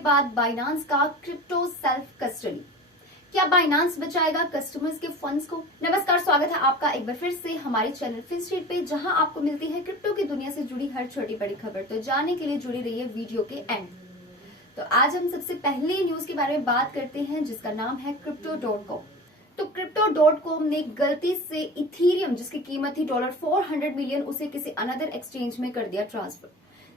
बाद बाइनांस का crypto self custody, क्या बाइनांस बचाएगा कस्टमर्स के फंड्स को? नमस्कार, स्वागत है आपका एक बार फिर से हमारे चैनल फिनस्ट्रीट पे, जहां आपको मिलती है क्रिप्टो की दुनिया से जुड़ी हर छोटी बड़ी खबर। तो जानने के लिए जुड़ी रहिए वीडियो के एंड। तो आज हम सबसे पहले न्यूज के बारे में बात करते हैं, जिसका नाम है Crypto.com। तो Crypto.com ने गलती से इथीरियम, जिसकी कीमत थी $400 मिलियन, उसे किसी अनदर एक्सचेंज में कर दिया ट्रांसफर।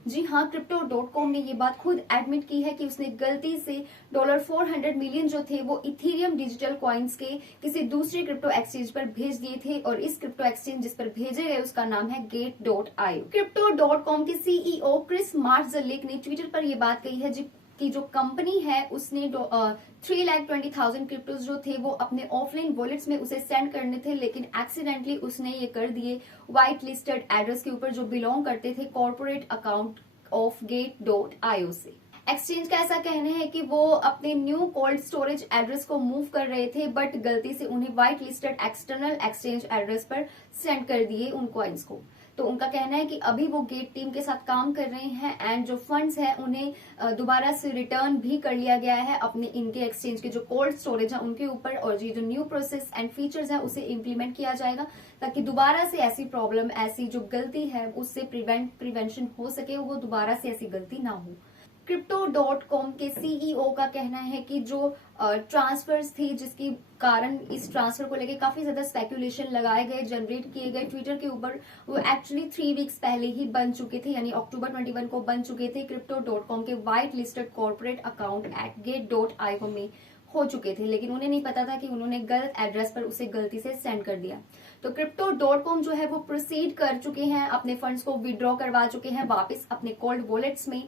जी हाँ, Crypto.com ने ये बात खुद एडमिट की है कि उसने गलती से $400 मिलियन जो थे वो इथीरियम डिजिटल कॉइन्स के किसी दूसरे क्रिप्टो एक्सचेंज पर भेज दिए थे, और इस क्रिप्टो एक्सचेंज जिस पर भेजे गए उसका नाम है Gate.io। Crypto.com के सीईओ क्रिस मार्जलिक ने ट्विटर पर यह बात कही है कि जो कंपनी है उसने 3,20,000 क्रिप्टोज जो थे वो अपने ऑफलाइन वॉलेट्स में उसे सेंड करने थे, लेकिन एक्सीडेंटली उसने ये कर दिए व्हाइट लिस्टेड एड्रेस के ऊपर जो बिलोंग करते थे कॉर्पोरेट अकाउंट ऑफ Gate.io से। एक्सचेंज का ऐसा कहना है कि वो अपने न्यू कोल्ड स्टोरेज एड्रेस को मूव कर रहे थे, बट गलती से उन्हें white listed external exchange address पर सेंड कर दिए उन कॉइन्स को। तो उनका कहना है कि अभी वो गेट टीम के साथ काम कर रहे हैं एंड जो फंड्स है उन्हें दोबारा से रिटर्न भी कर लिया गया है अपने इनके एक्सचेंज के जो कोल्ड स्टोरेज है उनके ऊपर, और ये जो न्यू प्रोसेस एंड फीचर्स है उसे इम्प्लीमेंट किया जाएगा ताकि दोबारा से ऐसी प्रॉब्लम, ऐसी जो गलती है उससे प्रिवेंशन हो सके, वो दोबारा से ऐसी गलती ना हो। Crypto.com के सीईओ का कहना है कि जो ट्रांसफर्स थी, जिसके कारण इस ट्रांसफर को लेके काफी ज्यादा स्पेकुलेशन लगाए गए, जनरेट किए गए ट्विटर के ऊपर, वो एक्चुअली 3 वीक्स पहले ही बन चुके थे, यानी अक्टूबर 21 को बन चुके थे। Crypto.com के white listed corporate account at Gate.io में हो चुके थे, लेकिन उन्हें नहीं पता था कि उन्होंने गलत एड्रेस पर उसे गलती से सेंड कर दिया। तो Crypto.com जो है वो प्रोसीड कर चुके हैं, अपने फंड्स को विड्रॉ करवा चुके हैं वापस अपने कोल्ड वॉलेट्स में,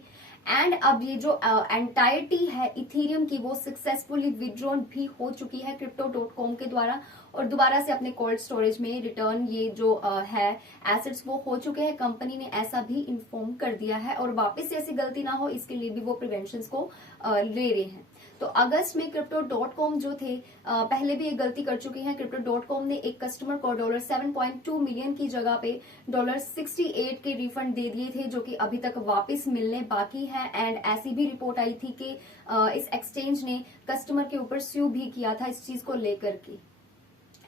एंड अब ये जो एंटायरिटी है इथीरियम की वो सक्सेसफुली विड्रॉन भी हो चुकी है Crypto.com के द्वारा, और दोबारा से अपने कोल्ड स्टोरेज में रिटर्न ये जो है एसेट्स वो हो चुके हैं। कंपनी ने ऐसा भी इन्फॉर्म कर दिया है, और वापस से ऐसी गलती ना हो इसके लिए भी वो प्रिवेंशंस को ले रहे हैं। तो अगस्त में Crypto.com जो थे पहले भी एक गलती कर चुके हैं। Crypto.com ने एक कस्टमर को $7.2 मिलियन की जगह पे $68 के रिफंड दे दिए थे, जो कि अभी तक वापस मिलने बाकी है। एंड ऐसी भी रिपोर्ट आई थी कि इस एक्सचेंज ने कस्टमर के ऊपर स्यू भी किया था इस चीज को लेकर के।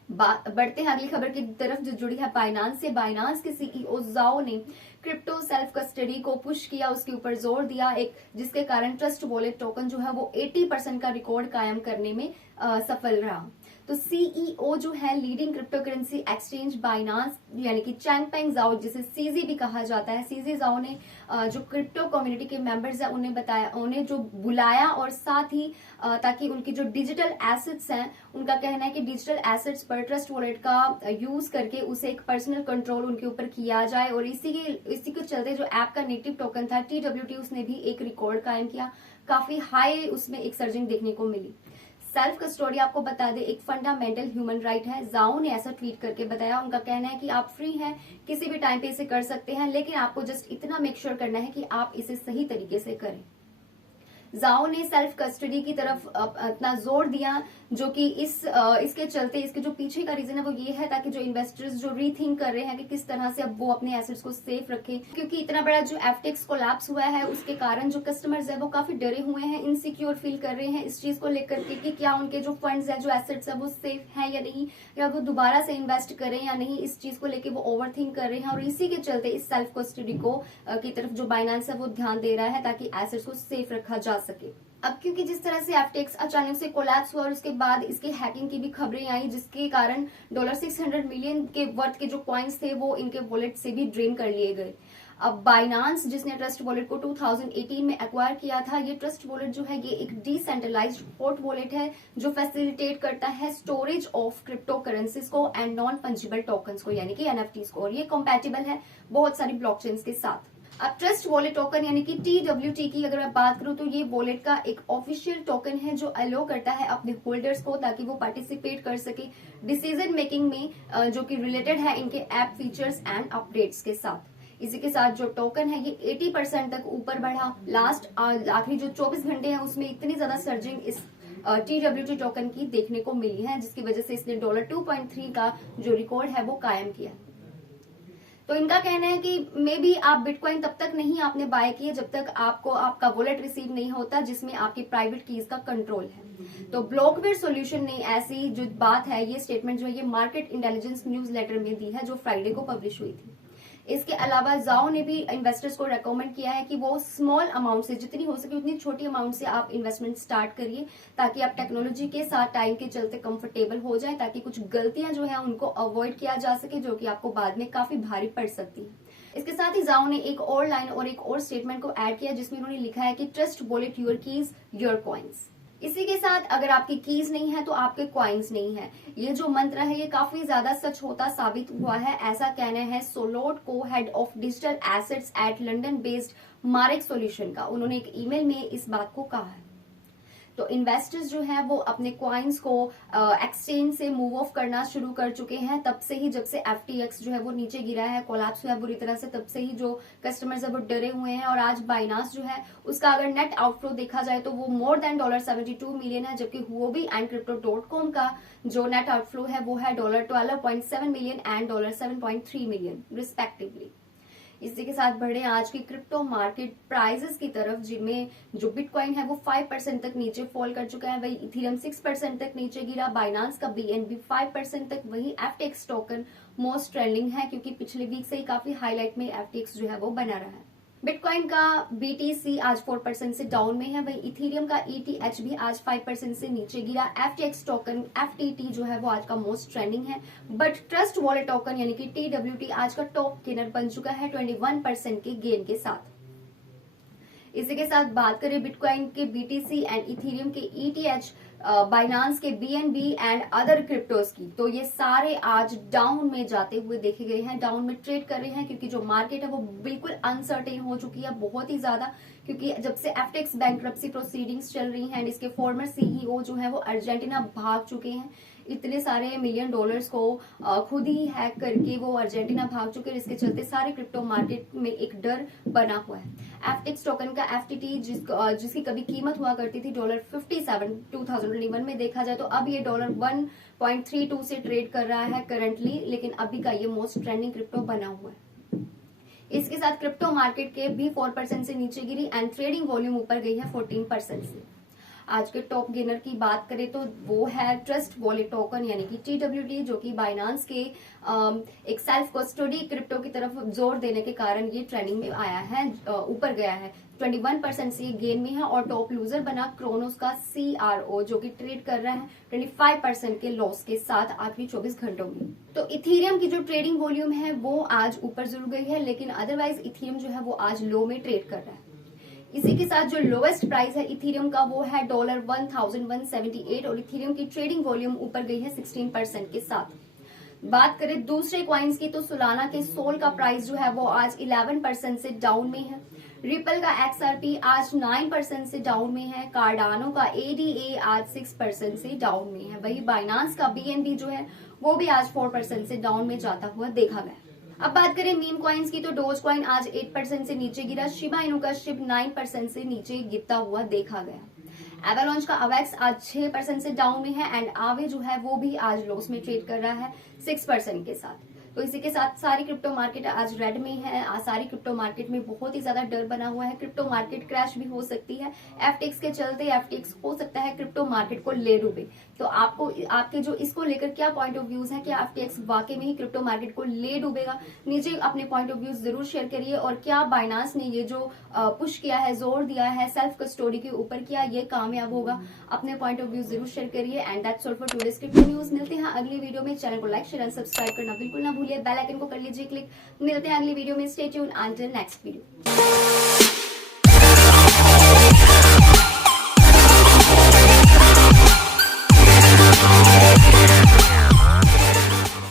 बढ़ते हैं अगली खबर की तरफ जो जुड़ी है बाइनांस से। बाइनांस के सीईओ जाओ ने क्रिप्टो सेल्फ कस्टडी को पुश किया, उसके ऊपर जोर दिया, एक जिसके कारण ट्रस्ट वॉलेट टोकन जो है वो 80% का रिकॉर्ड कायम करने में सफल रहा। तो सीईओ जो है leading crypto currency exchange Binance यानी कि चैंगपेंग जाओ, जिसे सीजी भी कहा जाता है, सीजी जाओ ने जो क्रिप्टो कम्युनिटी के मेंबर्स हैं उन्हें बताया, उन्हें जो बुलाया, और साथ ही ताकि उनकी जो डिजिटल एसेट्स हैं, उनका कहना है कि डिजिटल एसेट्स पर ट्रस्ट वॉलेट का यूज करके उसे एक पर्सनल कंट्रोल उनके ऊपर किया जाए, और इसी के चलते जो ऐप का नेटिव टोकन था TWT, उसने भी एक रिकॉर्ड कायम किया, काफी हाई उसमें एक सर्जिंग देखने को मिली। सेल्फ कस्टोडी आपको बता दे एक फंडामेंटल ह्यूमन राइट है, जाओ ने ऐसा ट्वीट करके बताया। उनका कहना है कि आप फ्री हैं, किसी भी टाइम पे इसे कर सकते हैं, लेकिन आपको जस्ट इतना मेक श्योर करना है कि आप इसे सही तरीके से करें। जाओ ने सेल्फ कस्टडी की तरफ अपना जोर दिया, जो कि इसके चलते, इसके जो पीछे का रीजन है वो ये है ताकि जो इन्वेस्टर्स जो रीथिंक कर रहे हैं कि किस तरह से अब वो अपने एसेट्स को सेफ रखें, क्योंकि इतना बड़ा जो FTX कोलैप्स हुआ है उसके कारण जो कस्टमर्स है वो काफी डरे हुए हैं, इनसिक्योर फील कर रहे हैं इस चीज को लेकर के कि क्या उनके जो फंड्स है, जो एसेट्स है वो सेफ है या नहीं, या वो दोबारा से इन्वेस्ट करें या नहीं, इस चीज को लेकर वो ओवर थिंक कर रहे हैं। और इसी के चलते इस सेल्फ कस्टडी को की तरफ जो बाइनांस है वो ध्यान दे रहा है ताकि एसेट्स को सेफ रखा जा सके। अब क्योंकि जिस तरह से FTX अचानक से कोलैप्स हुआ और उसके बाद इसके हैकिंग की भी खबरें आई, जिसके कारण $600 मिलियन के वर्थ के जो कॉइन्स थे वो इनके वॉलेट से भी ड्रेन कर लिए गए। अब बाइनांस जिसने ट्रस्ट वॉलेट को 2018 में एक्वायर किया था, ये ट्रस्ट वॉलेट जो है ये एक डिसेंट्रलाइज्ड हॉट वॉलेट है जो फैसिलिटेट करता है स्टोरेज ऑफ क्रिप्टो करेंसीज को एंड नॉन फंजिबल टोकन्स को, यानी कि NFTs को, और ये कंपैटिबल है बहुत सारी ब्लॉकचेन्स के साथ। अब ट्रस्ट वॉलेट टोकन यानी कि TWT की अगर मैं बात करूं तो ये वॉलेट का एक ऑफिशियल टोकन है जो अलो करता है अपने होल्डर्स को ताकि वो पार्टिसिपेट कर सके डिसीजन मेकिंग में, जो कि रिलेटेड है इनके ऐप फीचर्स एंड अपडेट्स के साथ। इसी के साथ जो टोकन है ये 80% तक ऊपर बढ़ा। लास्ट आखिरी जो 24 घंटे हैं उसमें इतनी ज्यादा सर्जिंग इस TWT टोकन की देखने को मिली है, जिसकी वजह से इसने $2.3 का जो रिकॉर्ड है वो कायम किया। तो इनका कहना है कि मे बी आप बिटकॉइन तब तक नहीं आपने बाय किए जब तक आपको आपका वॉलेट रिसीव नहीं होता जिसमें आपकी प्राइवेट कीज का कंट्रोल है। तो ब्लॉकवेयर सॉल्यूशन ने ऐसी जो बात है, ये स्टेटमेंट जो है ये मार्केट इंटेलिजेंस न्यूज लेटर में दी है जो फ्राइडे को पब्लिश हुई थी। इसके अलावा जाओ ने भी इन्वेस्टर्स को रेकमेंड किया है कि वो स्मॉल अमाउंट से, जितनी हो सके उतनी छोटी अमाउंट से आप इन्वेस्टमेंट स्टार्ट करिए ताकि आप टेक्नोलॉजी के साथ टाइम के चलते कंफर्टेबल हो जाए, ताकि कुछ गलतियां जो है उनको अवॉइड किया जा सके जो कि आपको बाद में काफी भारी पड़ सकती है। इसके साथ ही जाओ ने एक और लाइन और एक और स्टेटमेंट को ऐड किया जिसमें उन्होंने लिखा है कि trust wallet your keys your coins. इसी के साथ अगर आपकी कीज नहीं है तो आपके कॉइन्स नहीं है। ये जो मंत्र है ये काफी ज्यादा सच होता साबित हुआ है, ऐसा कहना है सोलोट को head of digital assets at London based Marek solution का। उन्होंने एक ईमेल में इस बात को कहा है। तो इन्वेस्टर्स जो है वो अपने कॉइन्स को एक्सचेंज से मूव ऑफ करना शुरू कर चुके हैं तब से ही, जब से FTX जो है वो नीचे गिरा है, कोलैप्स हुआ है बुरी तरह से, तब से ही जो कस्टमर्स है वो डरे हुए हैं। और आज बाइनांस जो है उसका अगर नेट आउटफ्लो देखा जाए तो वो मोर देन $72 मिलियन है, जबकि हुओबी एंड crypto.com का जो नेट आउटफ्लो है वो है $12.7 मिलियन एंड $7.3 मिलियन रिस्पेक्टिवली। इसी के साथ बढ़े आज की क्रिप्टो मार्केट प्राइजेस की तरफ, जिनमें जो बिटकॉइन है वो 5% तक नीचे फॉल कर चुका है, वही इथेरियम 6% तक नीचे गिरा, बाइनांस का BNB 5% तक, वही FTX टोकन मोस्ट ट्रेंडिंग है क्योंकि पिछले वीक से ही काफी हाईलाइट में FTX जो है वो बना रहा है। बिटकॉइन का BTC आज 4% से डाउन में है, वही इथेरियम का ETH भी आज 5% से नीचे गिरा। FTX टोकन FTT जो है वो आज का मोस्ट ट्रेंडिंग है, बट ट्रस्ट वॉलेट टोकन यानी कि TWT आज का टॉप गेनर बन चुका है 21% के गेन के साथ। इसी के साथ बात करें बिटकॉइन के BTC एंड इथेरियम के ETH, बाइनांस के BNB एंड अदर क्रिप्टोज की, तो ये सारे आज डाउन में जाते हुए देखे गए हैं, डाउन में ट्रेड कर रहे हैं क्योंकि जो मार्केट है वो बिल्कुल अनसर्टेन हो चुकी है बहुत ही ज्यादा, क्योंकि जब से FTX बैंक्रप्सी प्रोसीडिंग्स चल रही हैं, इसके फॉर्मर CEO जो है वो अर्जेंटीना भाग चुके हैं, इतने सारे $मिलियन को खुद ही हैक करके वो अर्जेंटीना भाग चुके हैं, इसके चलते सारे क्रिप्टो मार्केट में एक डर बना हुआ है। FTX टोकन का FTT जिसकी कभी कीमत हुआ करती थी $57 2021 में देखा जाए तो अब ये $1.32 से ट्रेड कर रहा है करंटली, लेकिन अभी का ये मोस्ट ट्रेंडिंग क्रिप्टो बना हुआ है। इसके साथ क्रिप्टो मार्केट के भी 4% से नीचे गिरी एंड ट्रेडिंग वॉल्यूम ऊपर गई है 14% से। आज के टॉप गेनर की बात करें तो वो है ट्रस्ट वॉलेट टोकन यानी कि TWT, जो कि बाइनांस के एक सेल्फ कस्टडी क्रिप्टो की तरफ जोर देने के कारण ये ट्रेंडिंग में आया है, ऊपर गया है 21% से ये गेन में है। और टॉप लूजर बना क्रोनोस का CRO जो कि ट्रेड कर रहा है 25% के लॉस के साथ आखिरी 24 घंटों में। तो इथेरियम की जो ट्रेडिंग वॉल्यूम है वो आज ऊपर जरूर गई है, लेकिन अदरवाइज इथेरियम जो है वो आज लो में ट्रेड कर रहा है। इसी के साथ जो लोवेस्ट प्राइस है इथेरियम का वो है $1,178 और इथेरियम की ट्रेडिंग वॉल्यूम ऊपर गई है 16% के साथ। बात करें दूसरे क्वाइंस की तो सोलाना के सोल का प्राइस जो है वो आज 11% से डाउन में है, रिपल का XRP आज 9% से डाउन में है, कार्डानो का ADA आज 6% से डाउन में है, वही बाइनांस का BNB जो है वो भी आज 4% से डाउन में जाता हुआ देखा गया। अब बात करें मीम कॉइन्स की तो डोज कॉइन आज 8% से नीचे गिरा, शिबा इनू का शिब 9% से नीचे गिरता हुआ देखा गया। एवलॉन्च का अवेक्स आज 6% से डाउन में है एंड आवे जो है वो भी आज लॉस में ट्रेड कर रहा है 6% के साथ। तो इसी के साथ सारी क्रिप्टो मार्केट आज रेड में है, सारी क्रिप्टो मार्केट में बहुत ही ज्यादा डर बना हुआ है, क्रिप्टो मार्केट क्रैश भी हो सकती है, FTX के चलते FTX हो सकता है क्रिप्टो मार्केट को ले डूबे। तो आपके जो इसको लेकर क्या पॉइंट ऑफ व्यूज है, क्या FTX वाकई में ही क्रिप्टो मार्केट को ले डूबेगा? नीचे अपने पॉइंट ऑफ व्यूज जरूर शेयर करिए। और क्या बाइनांस ने ये जो पुश किया है, जोर दिया है सेल्फ कस्टोडी के ऊपर, क्या ये कामयाब होगा? अपने पॉइंट ऑफ व्यूज जरूर शेयर करिए। And that's all for today's crypto news. मिलते हैं अगली वीडियो में। चैनल को लाइक शेयर एंड सब्सक्राइब करना बिल्कुल ना भूलिए, बेल आइकन को कर लीजिए क्लिक। मिलते हैं अगली वीडियो में। Stay tune until next video.